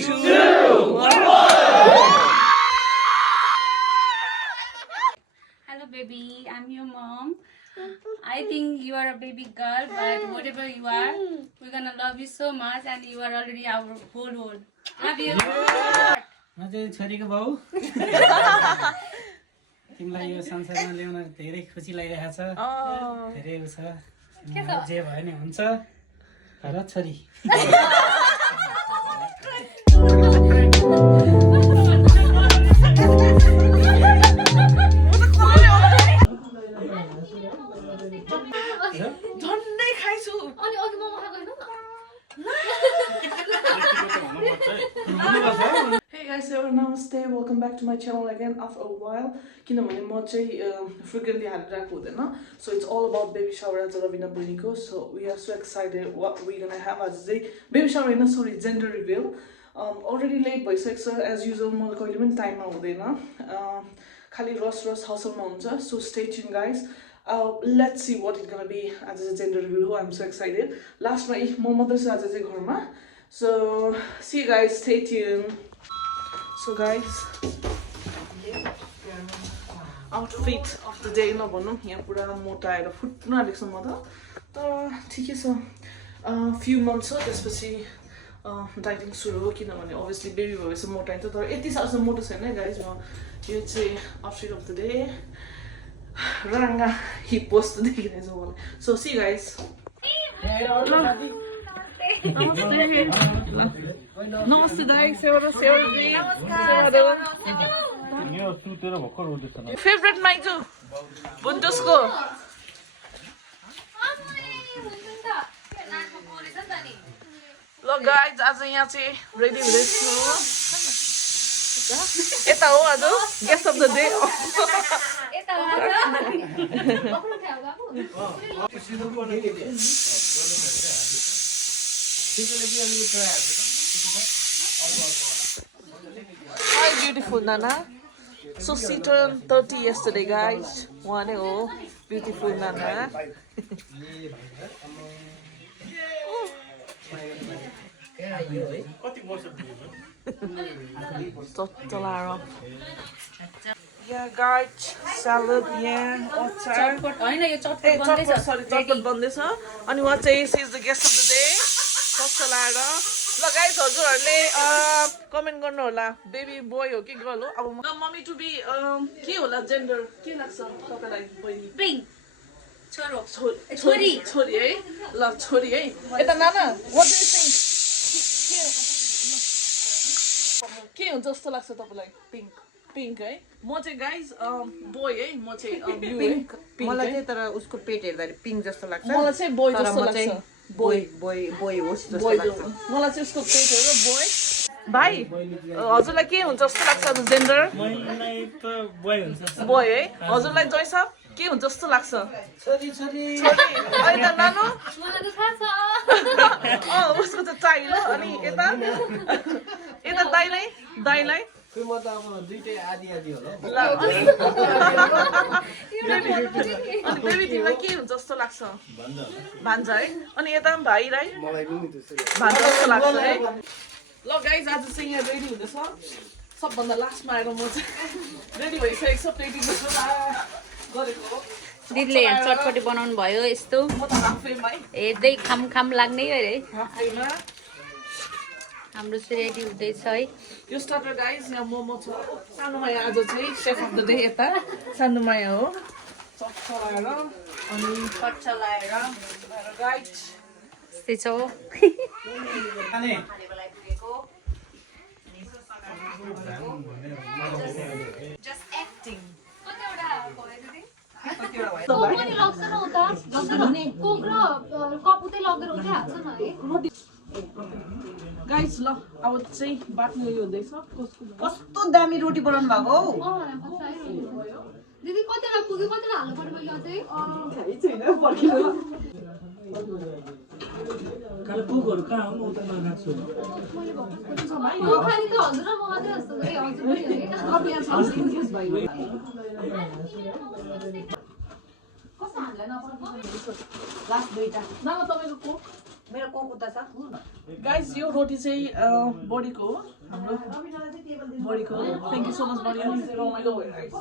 Hello, baby. I'm your mom. I think you are a baby girl, but whatever you are, we're gonna love you so much, and you are already our whole world. Love you. म चाहिँ छोरीको बाउ तिमीलाई यो संसारमा ल्याउन धेरै खुसी लागिरहेको छ धेरै उ छ जे भयो नि हुन्छ र छोरी झन्डै खाइछु अनि अघि मोमो खाएको Hey guys, namaste. Welcome back to my channel again after a while. किनभने म चाहिँ frequently हालिरहेको हुँदैन. So it's all about baby shower as Ravina Buniko. So we are so excited what we're gonna have as a baby shower in a gender reveal. Already late भइसकेको छ as usual म कहिले पनि टाइममा हुँदैन. खाली रस हसलमा हुन्छ. So stay tuned guys. Let's see what it's gonna be as a gender reveal. Oh, I'm so excited. Last night म मात्र छु आज चाहिँ घरमा. So see you guys, stay tuned. So guys, outfit of the day नभनौँ यहाँ पुरा मोटा आएर फुट्न आँटेको छ म तर ठिकै छ few months हो त्यसपछि डाइटिङ सुरु हो किनभने obviously बेबी भएपछि मोटाइन्छ तर यति साह्रो चाहिँ मोटो छैन गाइज म यो चाहिँ outfit of the day राङ्गा हिप पोस्ट देखिरहेछ मलाई so see you guys नमस्ते दाइ सेवा फेभरेट माइजु बुन्टुसको ल गाइज आज यहाँ चाहिँ रेडी हुँदैछु यता हो आज guest of the day Hi beautiful Nana. So she turned 30 yesterday guys. One oh beautiful Nana. Yeah guys, salad yeah, चटपट हैन यो चटपट बन्दैछ अनि उहाँ चाहिँ she is the guest of the day. चलाएर ल गाइस हजुरहरूले कमेन्ट गर्नु होला बेबी बोय हो कि गर्ल हो अब मम्मी टु बी के होला जेन्डर के लाग्छ तपाईलाई बहिनी पिङ छोरो छोरी छोरी है ल छोरी है यता नाना व्हाट डु यु थिंक के हुन्छ जस्तो लाग्छ तपाईलाई पिङ्क पिङ्क है म चाहिँ गाइस बोय है म चाहिँ पिङ्क मलाई चाहिँ तर उसको पेट हेर्दा पिङ्क जस्तो लाग्छ मलाई चाहिँ बोय जस्तो लाग्छ बोय होस् जस्तो लाग्छ मलाई चाहिँ उसको पेट हेरेर बोय भाइ हजुरलाई के हुन्छ जस्तो लाग्छ जेन्डर बोय है हजुरलाई जयस के हुन्छ जस्तो लाग्छ छोरी छोरी अहिले त नानु मलाई त थाहा छ उसको चाहिँ चाहियो अनि यता यता दाइलाई म त अब दुईटै आधी आधी होला अनि बेबी तिमीलाई के हुन्छ जस्तो लाग्छ भान्जा है अनि यता भाइलाई भान्जा जस्तो लाग्छ है ल गाइज आज चाहिँ यहाँ रेडी हुँदैछ सबभन्दा लास्टमा आएर म चाहिँ रेडी भइसकेको छ प्लेटिङ गरेको दिदीले यहाँ चटपटी बनाउनु भयो यस्तो म त हाफेमा है हेर्दै खाम लाग्नै अरे हाफेमा हाम्रो चाहिँ रेडी हुँदैछ है यो स्टार्टर गाइज यहाँ मोमो छ सानोमा यहाँ आज चाहिँ सेफ अफ द डे यता सानोमा यहाँ हो चट चलाएर अनि चट चलाएर राइट यस्तै छ जस्ट एक्टिङ पनि लग्छ न उता लग्दैन भने कोक र कप उतै लगेर उतै हाल्छ न है गाइस ल अब चाहिँ बाट्नु यो हुँदैछ कस्तो दामी रोटी बनाउनु भएको हौ दिदी कतिवटा पुग्यो कतिवटा हाल्नु पर्यो मैले काले पुगहरु कहाँ हो म उता नराख्छु अझै खाली त हजुर र म मात्रै जस्तो है हजुर पनि लास्ट दुईटा नाना तपाईको कोक मेरो कोकुता छ गाइस यो रोटी चाहिँ बडीको हो हाम्रो बडीको थ्याङ्क यू सो मच बडी रमाइलो भइरहेको छ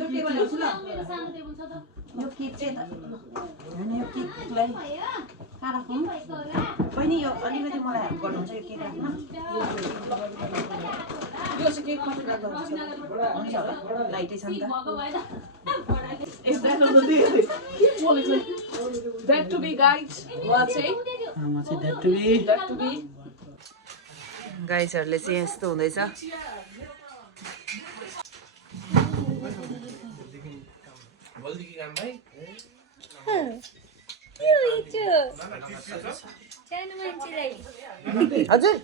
यो टेबल हो ल यो केक चाहिँ हैन यो केकलाई कहाँ राखौँ बहिनी यो अलिकति मलाई हेल्प गर्नुहुन्छ यो केक राख्न यो चाहिँ केक मात्रै राख्दा हुन्छ होला लाइटै छ नि त That to be guys, what's it? that to be. That to be. गाइसहरुले चाहिँ यस्तो हुँदैछ हजुर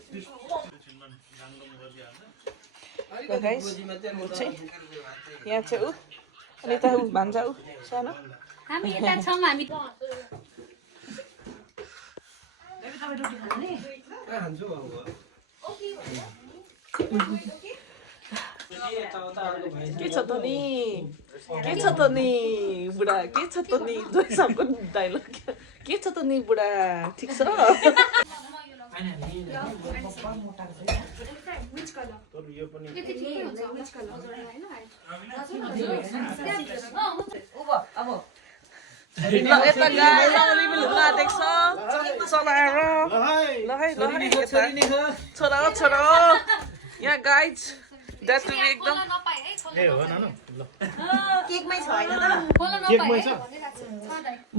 गाइस यहाँ चाहिँ ऊ अनि त ऊ भान्जा ऊ सानो हामी यता छौँ हामी के छ त नि बुढा के छ त नि जोइसको डायलग के छ त नि बुढा ठीक छ यता गाइस आँटेको छ चलाएर छोरा छोरा यहाँ गाइस द्याट टु बी एकदम केकमै छ हैन त केकमै छ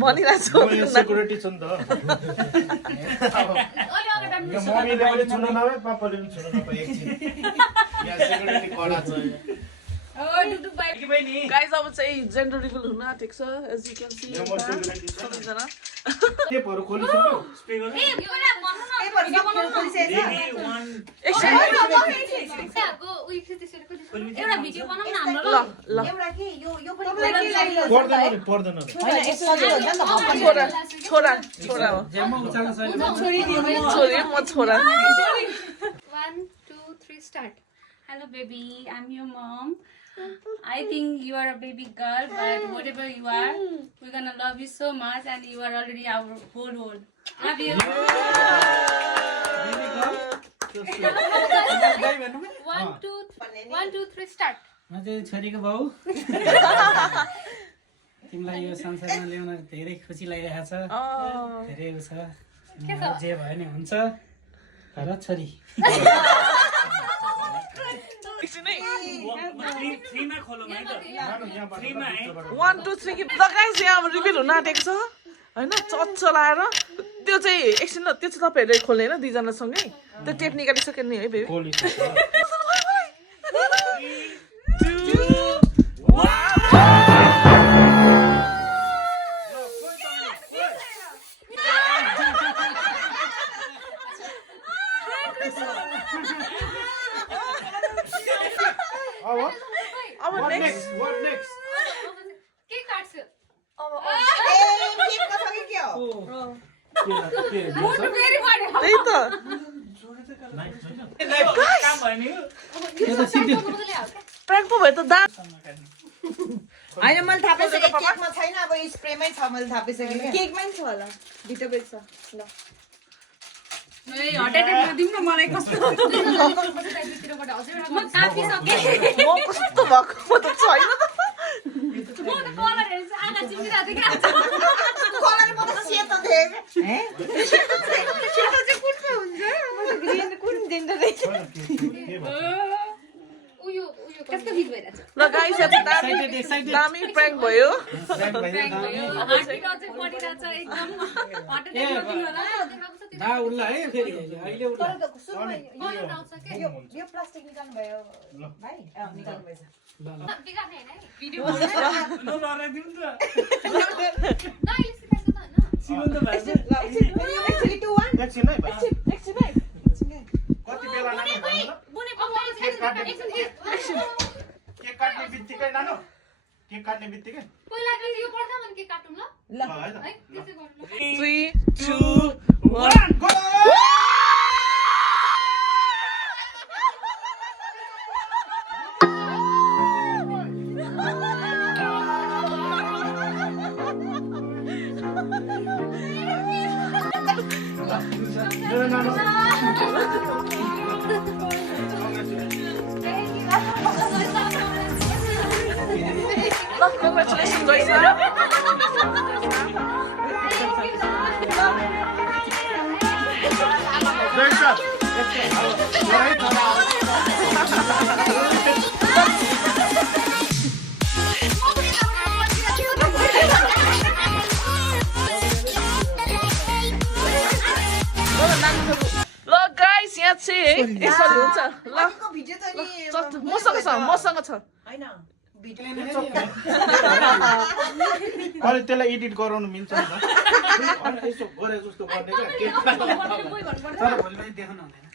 भनिरहेको छु सेक्युरिटी छ नि त मम्मीले पनि छुन नभए पापाले पनि छुन नपाए एकछिन यहाँ सेक्युरिटी कडा छ गाइस अब चाहिँ जेन्डर रिभिल हुन आँटेको छ एज यु क्यान सी सबैजना टेपहरु खोलिसक्यो स्पिकर एउटा भिडियो बनाउँ न हाम्रो ल एउटा के यो पनि पर्दैन हैन एक सजिलो हुन्छ नि त छोरा छोरा हो जेमा उचाल्न सक्यो छोरी म छोरा 1 2 3 start. Hello baby, I'm your mom. I think you are a baby girl, but whatever you are, we're gonna love you so much, and you are already our whole world. Love you. One, two, three, start. म चाहिँ छोरीको बाउ तिमीलाई यो संसारमा ल्याउन धेरै खुसी लागिरहेको छ धेरै उ छ जे भयो नि हुन्छ र छोरी वान टू थ्री कि गाइस यहाँ अब रिभिल हुन आँटेको छ होइन चलाएर त्यो चाहिँ एकछिन त्यो चाहिँ तपाईँहरूले खोल्ने होइन दुईजनासँगै त्यो टेप निकालिसक्यो नि है बेबी अब next What next? Cake cuts. Cake छ कि के हो Very bad. त्यही त प्र्याङ्क पो भयो त दा हैन मैले थाहा पाइसकेँ केकमा छैन अब स्प्रेमै छ मैले थाहा पाइसकेँ के केकमै छ होला भिटामिन छ ल हार्ट एट्याक नदिउँ न मलाई कस्तो म कापिसकेँ म कस्तो भएको म त छैन त म त कलर हेर्छु आँखा चिम्किरहेको थियो क्या कलर म त सेतो देखेँ हे सेतो चाहिँ कुनमा हुन्छ म त ग्रीन कुन जेन्डर रहेछ उयो कस्तो गीत भइरहेछ ल गाइस यहाँ दामी प्र्याङ्क भयो हार्ट बिट अझै बढिरहेछ एकदम हार्ट एट्याक नदिनु होला दा उल्ला है फेरि अहिले उल्ला कलर आउँछ के यो प्लास्टिक निकाल्नु भयो भाइ निकाल्नु भएछ बिगार्ने हैन है भिडियो एक्चुअली 2 1 एकछिन है भाइ एकछिन है कति बेला नानो भन्नु ल केक काट्ने बित्तिकै नानो केक काट्ने बित्तिकै पहिला यो पढ्दा मन के काटौँ ल ल है त है त्यसै गर्नु 3 2 1 गो मेरो नाम Congratulations, Joyce. ल गाइस यहाँ चाहिँ है यसरी हुन्छ ल भिडियो त नि मसँग छ हैन अहिले त्यसलाई एडिट गराउनु मिल्छ नि त अनि यसो गरे जस्तो गर्ने क्या तर भोलि पनि देखाउनु हुँदैन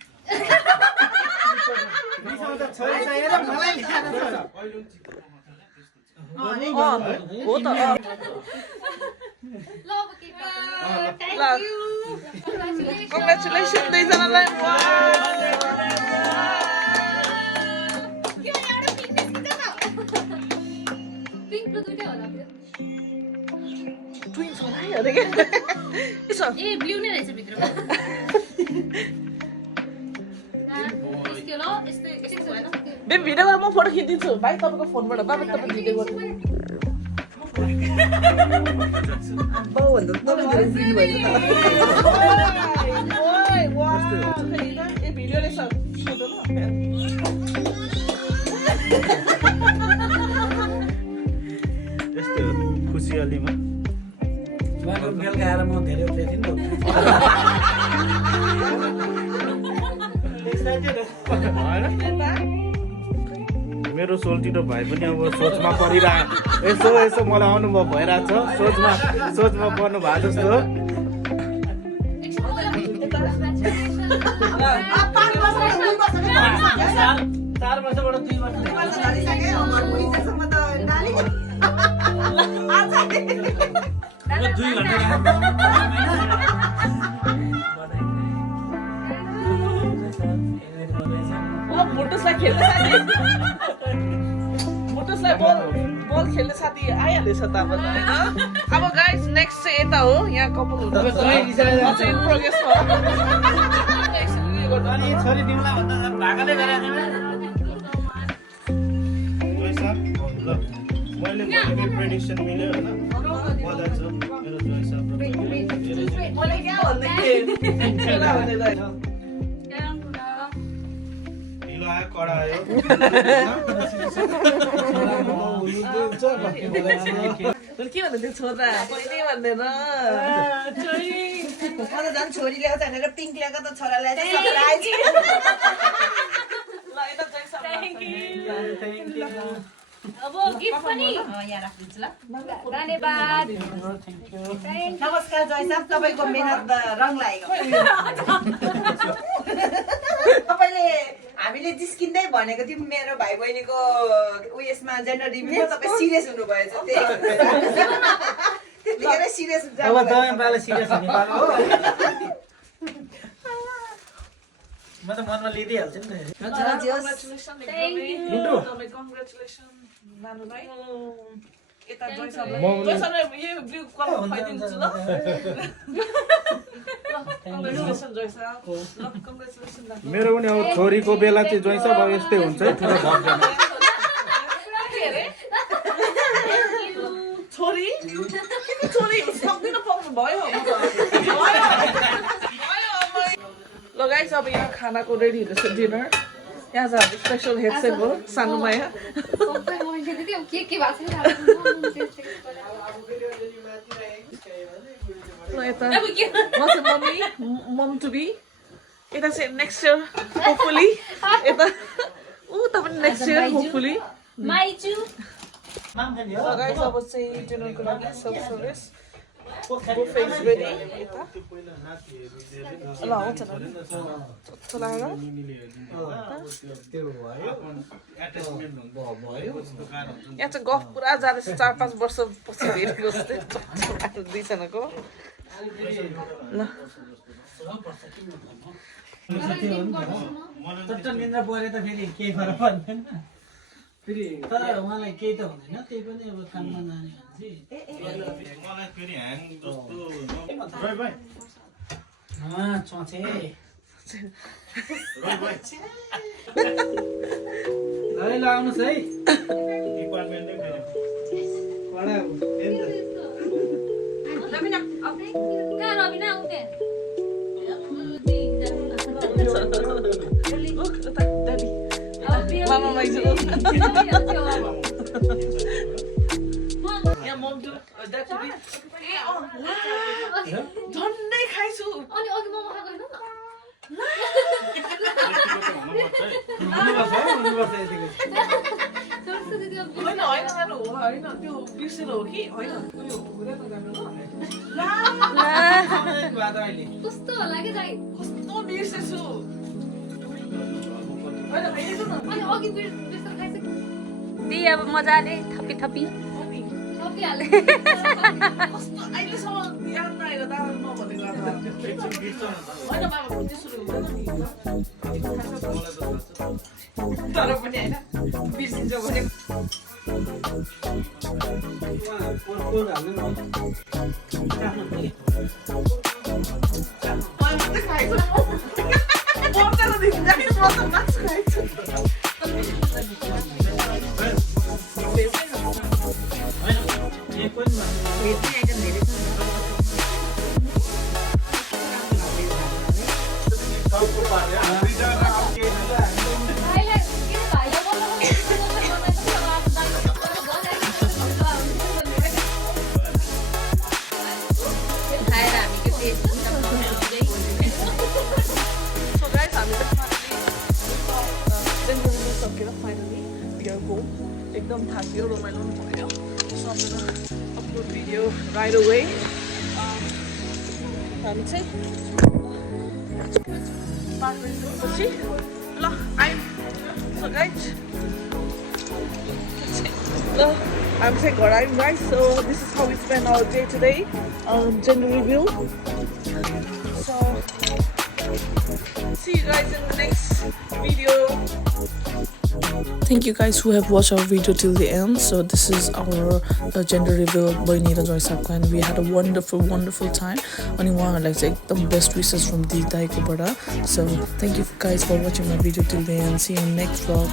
रिसाउँछ छोरी चाहिएर मलाई ल्याएर छ हो त कङ्ग्रेचुलेसन दुईजनालाई ट्विन्स होला है अरे के यसो ए ब्लू नै रहेछ भित्रमा यसको ल यस्तै यस्तो हैन बे भिडियो गरेर म फोटो खिचिदिन्छु भाइ तपाईँको फोनबाट बाबा तपाईँ भिडियो गर्नु बाउभन्दा तपाईँ धेरै प्रिन्ट भएछ ए भिडियो रहेछ फोटो ल यस्तो खुसियालीमा उहाँको बेलुका आएर म धेरै उफ्रेको थिएँ नि त मेरो सोल्टिनो भाइ पनि अब सोचमा परिरहेको यसो मलाई अनुभव भइरहेको छ सोचमा पर्नु भएको जस्तो चार वर्षबाट 2 वर्ष र 2 मोटर्सलाई खेल्ने साथी मोटर्सलाई बल खेल्ने साथी आइहालेछ त अब होइन अब गाइस नेक्स्ट चाहिँ यता हो यहाँ कपाल हुँदा इन प्रोग्रेस हो अनि छोरी दिउँला भन्दा भागले गरेर जोइसा ल मैले भनेको प्रेडिक्सन मिल्यो हैन बजाज मेरो जोइसा मलाई क्या भन्दै ढिलो आयो कडा आयो के भन्दै थियो छोरा पहिले भन्दैन म त झन् छोरी ल्याउँछ भनेर पिङ्क ल्याएको त छोरा ल्याएर ल यता जयसा अब गिफ्ट पनि यहाँ राखिदिन्छु ल धन्यवाद नमस्कार जय साहब तपाईँको मेहनत रङ लागेको तपाईँले हामीले जिस्किँदै भनेको थियौँ मेरो भाइ बहिनीको उयसमा जेन्डर रिभ्यूमा तपाईँ सिरियस हुनुभएछ त्यतिखेर सिरियस हुन्छ अब तपाईँ सिरियस हुने पालो हो म त मनमा लिदिहाल्छु नि कङ्ग्रेचुलेसन नानुलाई यता जयसालाई यो ब्लू कलर खुवाइदिन्छु ल कङ्ग्रेचुलेसन जयसा ल कङ्ग्रेचुलेसन मेरो पनि अब छोरीको बेला चाहिँ जोइसा अब यस्तै हुन्छ है ठुलो भक्दैन छोरी छोरी सक्दिन पाउनु भयो ल गाइस अब यहाँ खानाको रेडी हुँदैछ डिनर यहाँ चाहिँ हाम्रो स्पेसल हेड सेफ हो सानो माया के भएको ल यता म चाहिँ मम्मी मम टु बी यता चाहिँ नेक्स्ट इयर होपफुली यता उता पनि नेक्स्ट इयर होपफुली माइचु गाइस अब चाहिँ डिनरको लागि self service buffet is ready यता ल हुन्छ न चलाएर यहाँ चाहिँ गफ पुरा जाँदैछ 4-5 वर्ष पछि भेटेको जस्तै दुईजनाको ल चट्ट निन्द्रा परे त फेरि केही फरक पर्दैन फेरि तर उहाँलाई केही त हुँदैन त्यही पनि अब काममा जाने मलाई फेरि ह्याङ जस्तो चोचे ल आउनुहोस् है कडा कहाँ रबिना आऊ त्यहाँ Mama makes it look. Yeah, mom do that to be. झन्डै खाइछु अनि अघि मोमो खाएको होइन हुनुपर्छ यतिको सरस्वती देव होइन होइन मेरो हो होइन त्यो बिर्सेर हो कि होइन उयो हुँदैन जानु बात अहिले कस्तो होला कि दाइ कस्तो बिर्सेछु होइन हेर्नु न अनि अघि बिर्सेर खाइसक्यो दि अब मजाले थपी सकिहाल्यो कस्तो अहिलेसम्म याद नआएर दादा नभनेको होइन बाबा त्यसरी हुँदैन नि तर पनि होइन बिर्सिन्छ भने मैले मात्रै खाएको मासु खाएको भाइलाई के भाइलाई खाएर हामी के टेस्ट So guys, हामी चाहिँ सकेर फाइनली we are home. एकदम थाक्यो रमाइलो पनि भयो. So I'm gonna upload video right away. हामी चाहिँ पार्क गरिसकेपछि ल आइम. So guys, ल हामी चाहिँ घर आयौँ guys. So this is how we spend our day today. Gender reveal. So see you guys in the next video. Thank you guys who have watched our video till the end. So this is our gender reveal Boyni र जोइसाको and we had a wonderful time. अनि उहाँहरूलाई चाहिँ एकदम best wishes from दिदी दाइकोबाट. So thank you guys for watching my video till the end. See you in next vlog.